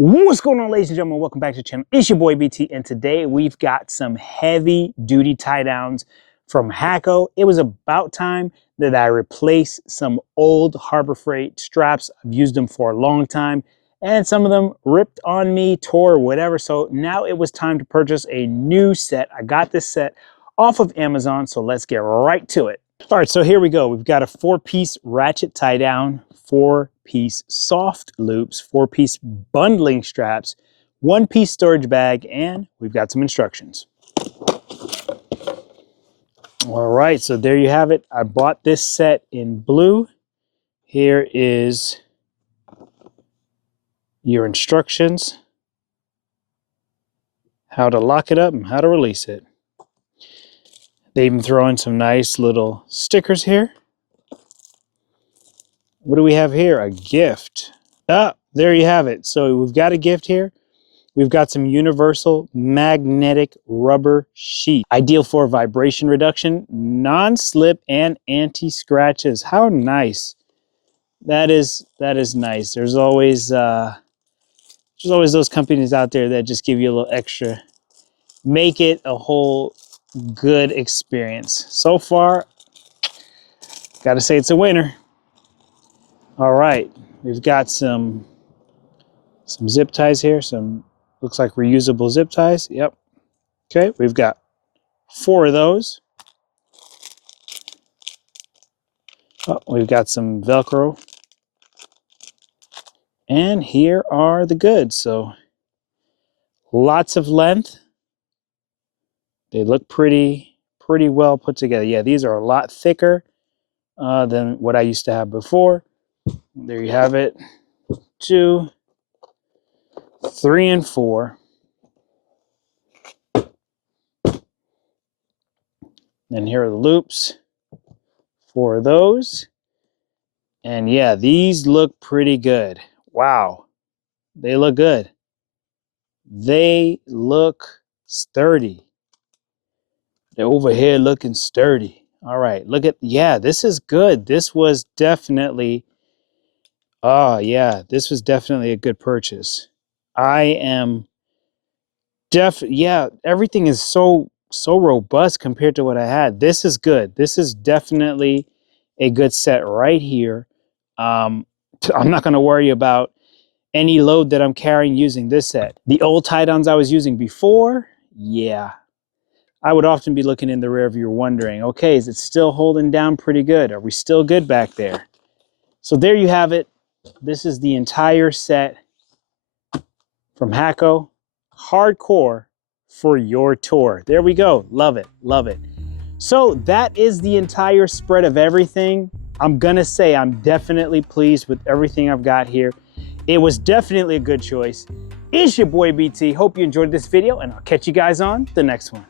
What's going on, ladies and gentlemen? Welcome back to the channel. It's your boy BT, and today we've got some heavy duty tie downs from Hacco. It was about time that I replaced some old Harbor Freight straps. I've used them for a long time, and some of them ripped on me, tore, whatever. So now it was time to purchase a new set. I got this set off of Amazon, so let's get right to it. All right, so here we go. We've got a 4-piece ratchet tie down, 4-piece soft loops, 4-piece bundling straps, 1-piece storage bag, and we've got some instructions. All right, so there you have it. I bought this set in blue. Here is your instructions, how to lock it up and how to release it. They even throw in some nice little stickers here. What do we have here? A gift. Ah, there you have it. So we've got a gift here. We've got some universal magnetic rubber sheet. Ideal for vibration reduction, non-slip, and anti-scratches. How nice. That is nice. There's always those companies out there that just give you a little extra. Make it a whole good experience. So far, gotta say it's a winner. All right, we've got some zip ties here, some looks like reusable zip ties. Yep. Okay, we've got 4 of those. Oh, we've got some Velcro. And here are the goods. So lots of length. They look pretty well put together. Yeah, these are a lot thicker than what I used to have before. There you have it. 2, 3, and 4. And here are the loops. 4 of those. And yeah, these look pretty good. Wow. They look good. They look sturdy. They're over here looking sturdy. All right, look at, yeah, this is good. This was definitely, this was definitely a good purchase. I am yeah, everything is so robust compared to what I had. This is good. This is definitely a good set right here. I'm not going to worry about any load that I'm carrying using this set. The old tie downs I was using before, yeah, I would often be looking in the rear view wondering, okay, is it still holding down pretty good? Are we still good back there? So there you have it. This is the entire set from Hacco. Hardcore for your tour. There we go. Love it. Love it. So that is the entire spread of everything. I'm gonna say I'm definitely pleased with everything I've got here. It was definitely a good choice. It's your boy BT. Hope you enjoyed this video, and I'll catch you guys on the next one.